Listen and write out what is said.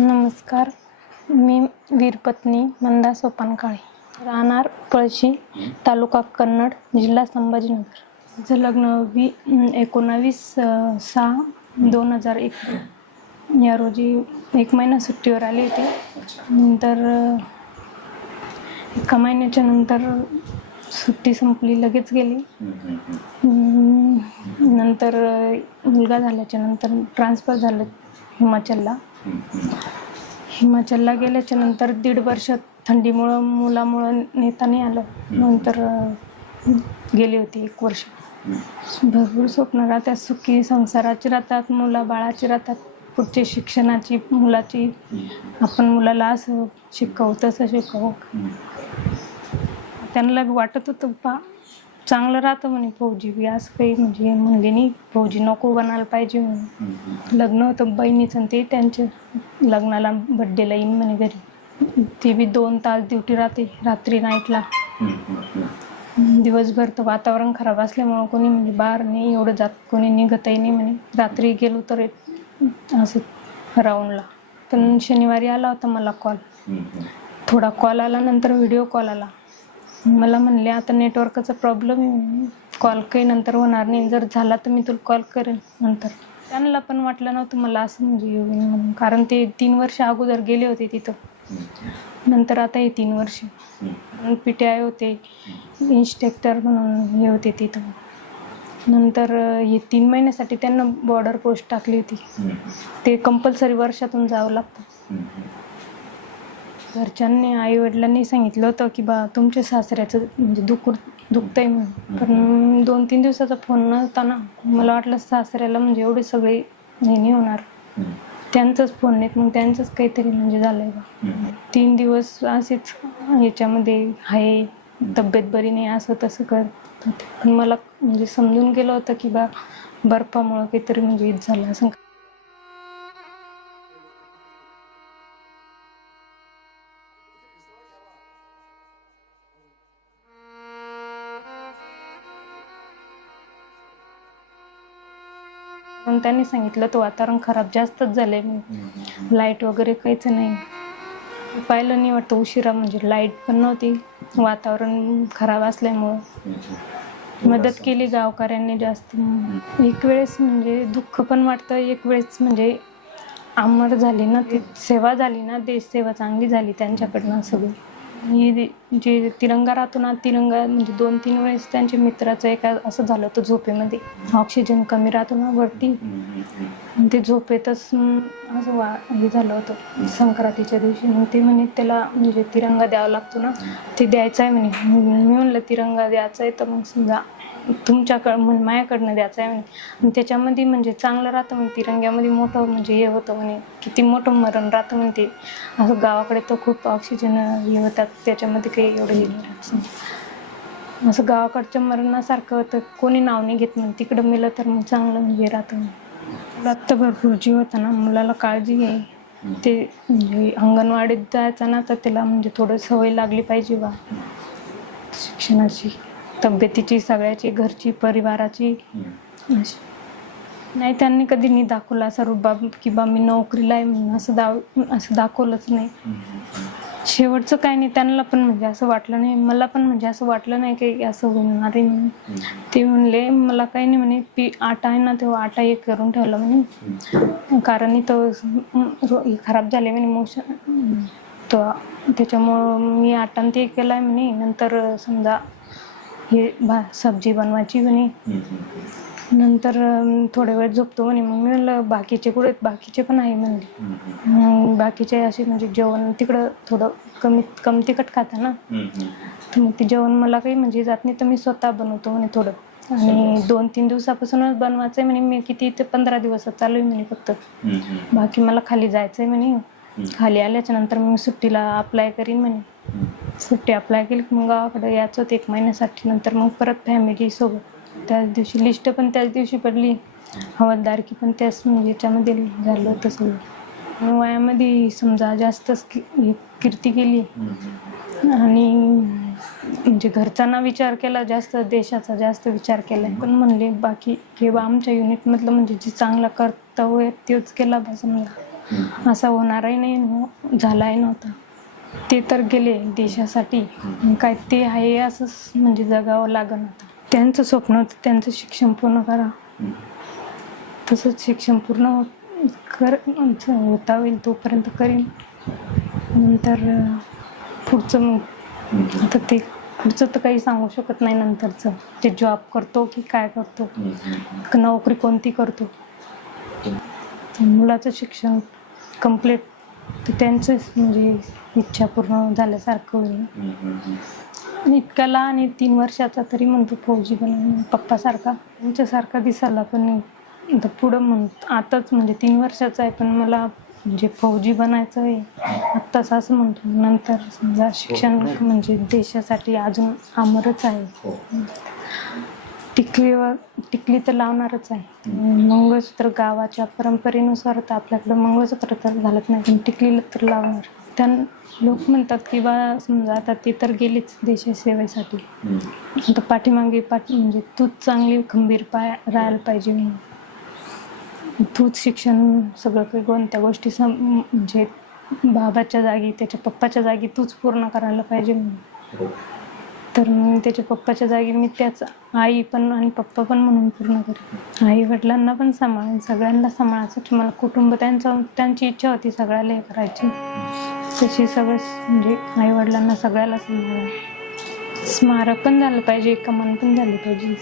नमस्कार. मी वीरपत्नी मंदा सोपान काळे राहणार पळशी तालुका कन्नड जिल्हा संभाजीनगर. माझं लग्न वी एकोणावीस सहा दोन हजार एक. या रोजी एक महिना सुट्टीवर आली होती. नंतर एका महिन्याच्या नंतर सुट्टी संपली लगेच गेली. नंतर मुलगा झाल्याच्यानंतर ट्रान्सफर झालं हिमाचलला. हिमाचलला गेल्याच्यानंतर दीड वर्ष थंडीमुळं मुलामुळं नेता नाही आलं. नंतर गेली होती एक वर्ष. भरपूर स्वप्न राहतात सुखी संसाराची राहतात मुला बाळाची राहतात. पुढची शिक्षणाची मुलाची. आपण मुलाला असं शिकवू तसं शिकवू. त्यांना वाटत होतं पा चांगलं राहतं म्हणे फौजी बी असं काही म्हणजे म्हणले नाही फौजी नको बनायला पाहिजे म्हणून. लग्न होतं बहिणीचं आणि ते त्यांच्या लग्नाला बड्डेला येईन म्हणे घरी. ती बी दोन तास ड्युटी राहते रात्री नाईटला दिवसभर तर वातावरण खराब असल्यामुळं कोणी म्हणजे बाहेर नाही एवढं जात कोणी निघतही नाही म्हणे. रात्री गेलो तर असं राऊंडला पण शनिवारी आला होता मला कॉल थोडा कॉल आला नंतर व्हिडिओ कॉल आला. मला म्हणले आता नेटवर्कचा प्रॉब्लेम कॉल काही नंतर होणार नाही. जर झाला तर मी तुला कॉल करेन नंतर. त्यांना पण वाटलं नव्हतं मला असं म्हणजे येऊन म्हणून. कारण ते तीन वर्ष अगोदर गेले होते तिथं. नंतर आता हे तीन वर्ष. पी टी आय होते. इन्स्ट्रक्टर म्हणून हे होते तिथं. नंतर हे तीन महिन्यासाठी त्यांना बॉर्डर पोस्ट टाकली होती. ते कंपल्सरी वर्षातून जावं लागतं. घरच्यांनी आई वडिलांनी सांगितलं होतं की बा तुमच्या सासऱ्याचं म्हणजे दुख दुखतंय म्हणून. पण दोन तीन दिवसाचा फोन नव्हता ना मला वाटलं सासऱ्याला म्हणजे एवढे सगळे हे नाही होणार. त्यांचाच फोन नाहीत मग त्यांचंच काहीतरी म्हणजे झालंय बा. तीन दिवस असेच याच्यामध्ये आहे तब्येत बरी नाही असं तसं करत होते पण मला म्हणजे समजून गेलं होतं की बा बर्फामुळं काहीतरी म्हणजे झालं. असं पण त्यांनी सांगितलं तर वातावरण खराब जास्तच झालंय. लाइट वगैरे काहीच नाही. पाहिलं नाही वाटतं उशिरा म्हणजे लाइट पण नव्हती. वातावरण खराब असल्यामुळं. मदत केली गावकऱ्यांनी जास्त. एक वेळेस म्हणजे दुःख पण वाटतं एक वेळेस म्हणजे अमर झाली ना ती सेवा झाली ना देशसेवा चांगली झाली त्यांच्याकडनं सगळी. ही जे तिरंगा राहतो ना तिरंगा म्हणजे दोन तीन वेळेस त्यांच्या मित्राचं एका असं झालं होतं झोपेमध्ये. ऑक्सिजन कमी राहतो ना वरती. ते झोपेतच असं वा हे झालं होतं. संक्रांतीच्या दिवशी. मग ते म्हणे त्याला म्हणजे तिरंगा द्यावा लागतो ना. ते द्यायचा आहे म्हणे. मी म्हणलं तिरंगा द्यायचा आहे तर मग समजा तुमच्याकडं म्हणजे माझ्याकडनं द्यायचं आहे म्हणे. आणि त्याच्यामध्ये म्हणजे चांगलं राहतं म्हणे तिरंग्यामध्ये मोठं म्हणजे हे होतं म्हणे किती मोठं मरण राहतं म्हणते असं गावाकडे तर खूप ऑक्सिजन हे होतात त्याच्यामध्ये काही एवढं हे नाही राहत. असं गावाकडच्या मरणासारखं होतं कोणी नाव नाही घेत म्हणे. तिकडं मेलं तर मग चांगलं म्हणजे राहतं म्हणे. भरपूर जीव होता ना मुलाला काळजी आहे ते म्हणजे अंगणवाडीत जायचं ना तर त्याला म्हणजे थोडं सवय लागली पाहिजे बा. शिक्षणाची. तब्येतीची सगळ्याची घरची परिवाराची. अशी. नाही त्यांनी कधी नाही दाखवलं असं रुबाब की बा मी नोकरीला आहे म्हणून असं दाव असं दाखवलंच नाही. शेवटचं काय नाही त्यांना पण म्हणजे असं वाटलं नाही. मला पण म्हणजे असं वाटलं नाही की असं होणार आहे म्हणून. ते म्हणले मला काही नाही म्हणे पी आटा आहे ना तो आटा एक करून ठेवला म्हणे. कारण इथं खराब झाले म्हणे मोशन. तो त्याच्यामुळं मी आटा ते केलं आहे म्हणे. नंतर समजा हे भा सब्जी बनवायची म्हणे नंतर अं, थोड्या वेळ झोपतो म्हणे मग मी म्हणलं बाकीचे कुठे? बाकीचे पण आहे म्हणले. मग बाकीचे असे म्हणजे जेवण तिकडं थोडं कमी कमी तिखट खाता ना. तर मग ते जेवण मला काही म्हणजे जात नाही तर मी स्वतः बनवतो म्हणे थोडं. आणि दोन तीन दिवसापासूनच बनवायचं आहे म्हणे. मी किती ते पंधरा दिवस चालू आहे म्हणे फक्त. बाकी मला खाली जायचं आहे म्हणे खाली आल्याच्यानंतर मी सुट्टीला अप्लाय करीन म्हणे. सुट्टी अप्लाय केली की मग गावाकडे यायचं होतं एक महिन्यासाठी. नंतर मग परत फॅमिली सोबत. त्याच दिवशी लिस्ट पण त्याच दिवशी पडली. हवालदारकी पण त्याच म्हणजे याच्यामध्ये झालं होतं सगळं. वयामध्ये समजा जास्तच कि- कीर्ती केली. आणि म्हणजे घरच्यांना विचार केला जास्त देशाचा जास्त विचार केला. पण म्हणले बाकी किंवा आमच्या युनिटमधलं म्हणजे जे चांगलं कर्तव्य आहे तेच केला बा समजा. असा होणारही नाही झालाही नव्हता. ते तर गेले देशासाठी. काय ते आहे असंच म्हणजे जगावं लागण त्यांचं स्वप्न होतं त्यांचं शिक्षण पूर्ण करा. तसंच शिक्षण पूर्ण होत कर होता होईल तोपर्यंत करीन. नंतर पुढचं मग आता ते पुढचं तर काही सांगू शकत नाही नंतरचं. ते जॉब करतो की काय करतो? नोकरी कोणती करतो? मुलाचं शिक्षण कंप्लीट तर त्यांचंच म्हणजे इच्छा पूर्ण झाल्यासारखं होईल. आणि इतका लहान आहे तीन वर्षाचा तरी म्हणतो फौजी बन पप्पासारखा त्यांच्यासारखा दिसायला पण नाही. आता पुढं म्हण आताच म्हणजे तीन वर्षाचा आहे पण मला म्हणजे फौजी बनायचं आहे आत्ताच असं म्हणतो. नंतर समजा शिक्षण म्हणजे देशासाठी अजून अमरच आहे. हो. टिकलीवर टिकली तर लावणारच आहे. मंगळसूत्र गावाच्या परंपरेनुसार तर आपल्याकडं मंगळसूत्र तर घालत नाही पण टिकलीला तर लावणार. त्या लोक म्हणतात की बा समजा आता ते तर गेलेच देशसेवेसाठी. आता पाठीमागे पाठी म्हणजे तूच चांगली खंबीर पाय राहायला पाहिजे म्हणून. तूच शिक्षण सगळं काही कोणत्या गोष्टी सम म्हणजे बाबाच्या जागी त्याच्या पप्पाच्या जागी तूच पूर्ण करायला पाहिजे म्हणून. हो. तर मग त्याच्या पप्पाच्या जागी मी त्याच आई पण आणि पप्पा पण म्हणून पूर्ण करेन. आई वडिलांना पण सांभाळेन सगळ्यांना सांभाळायचं. मला कुटुंब त्यांचं त्यांची इच्छा होती सगळ्याला हे करायची. तशी सगळं म्हणजे आई वडिलांना सगळ्याला स्मारक पण झालं पाहिजे कमान पण झाली पाहिजे.